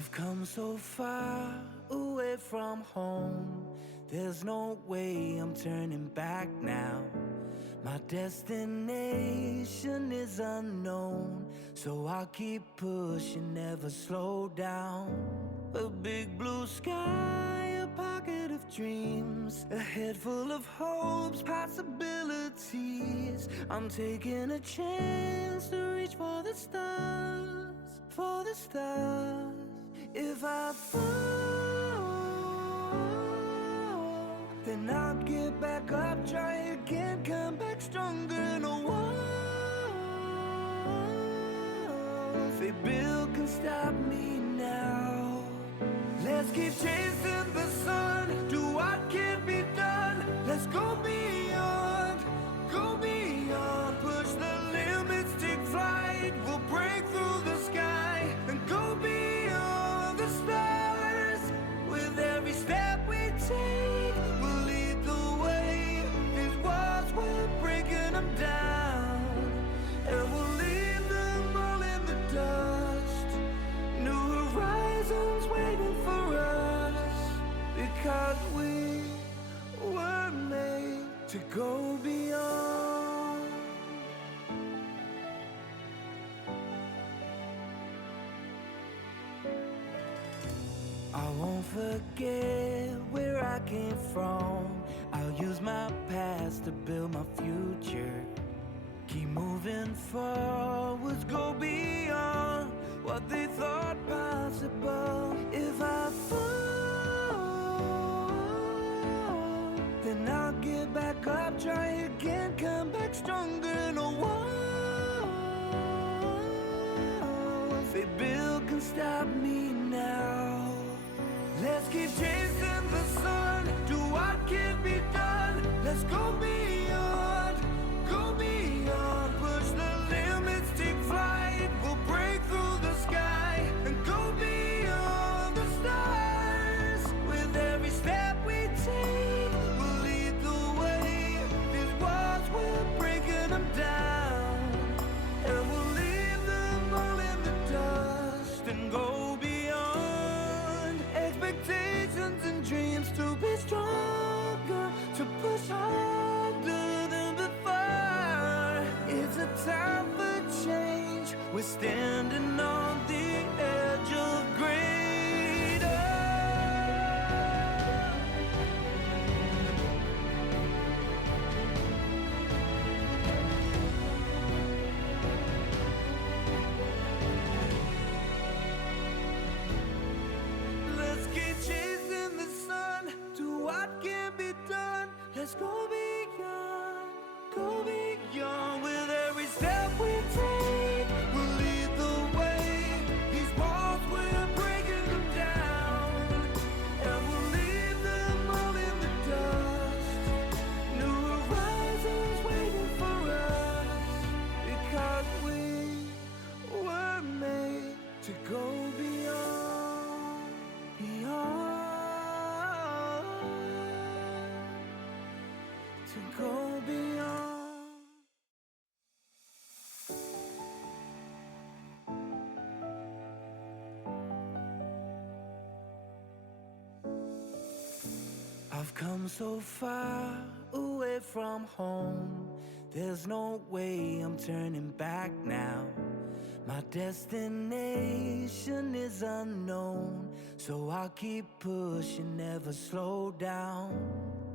I've come so far away from home. There's no way I'm turning back now. My destination is unknown, so I'll keep pushing, never slow down. A big blue sky, a pocket of dreams, a head full of hopes, possibilities. I'm taking a chance to reach for the stars, for the stars. If I fall, then I'll get back up, try again, come back stronger. No walls they build can stop me now. Let's keep chasing the sun, do what can be done. Let's go beyond, push the limits, take flight. We'll break through the sky and go beyond the stars. With every step we take, we'll lead the way. These walls, we're breaking them down, and we'll leave them all in the dust. New horizons waiting for us, because we were made to go beyond. I won't forget where I came from. I'll use my past to build my future. Keep moving forwards, go beyond what they thought possible. If I fall, then I'll get back up, try again, come back stronger. No walls they build can stop me now. Let's keep chasing the sun, do what can be done. Let's go beyond, push the limits, take flight. We'll break through the sky and go beyond the stars. With every step we take, we'll lead the way. These walls, we're breaking them down, and we'll leave them all in the dust and go beyond. Expectations and dreams to be stronger, to push harder than before. It's a time for change, we're standing on the edge of greater. Let's keep chasing the sun, do what can be done. Let's go beyond, with every step we take. We'll lead the way. These walls, we're breaking them down, and we'll leave them all in the dust. New horizons waiting for us, because we were made to go beyond, to go beyond. I've come so far away from home. There's no way I'm turning back now. My destination is unknown, so I'll keep pushing, never slow down.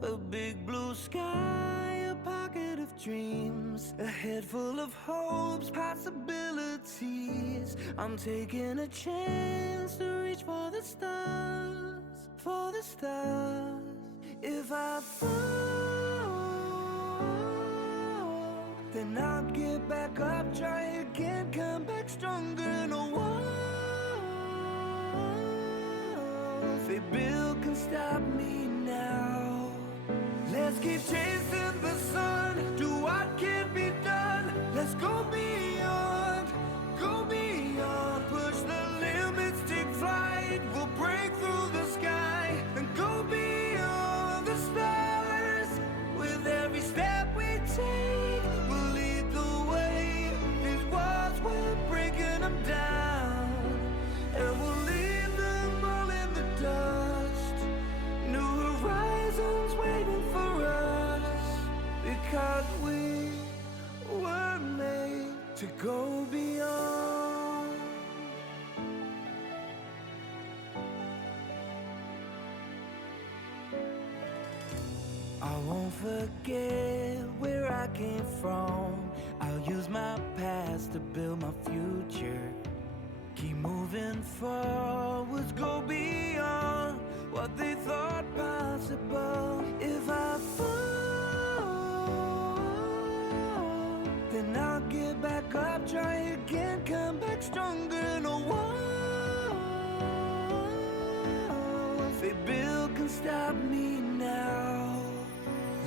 A big blue sky, a pocket of dreams, a head full of hopes, possibilities. I'm taking a chance to reach for the stars, for the stars. If I fall, then I'll get back up, try again, come back stronger. No walls they build can stop me now. Let's keep chasing the sun, do what can be done. Let's go beyond, push the limits, take flight. We'll break through the sky and go beyond the stars. With every step we take, we'll lead the way. These walls, we're breaking them down, and we'll leave them go beyond. I won't forget where I came from. I'll use my past to build my future. Keep moving forwards, go beyond what they thought possible. If I fall, then I'll get back up, try again, come back stronger. No walls they build can stop me now.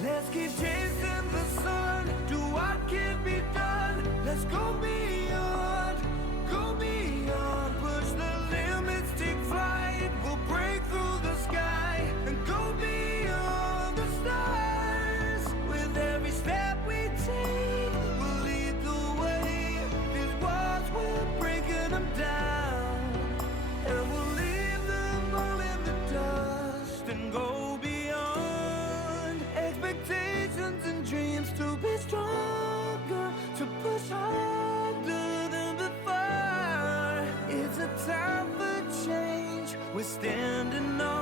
Let's keep chasing the sun, do what can be done. Let's go beyond, go beyond. Push the limits, take flight. We'll break through the sky and go beyond the stars. With every step we take, we'll lead the way. These walls, we're breaking them down, and we'll leave them all in the dust and go beyond. Expectations and dreams to be stronger, to push harder than before. It's a time for change, we're standing on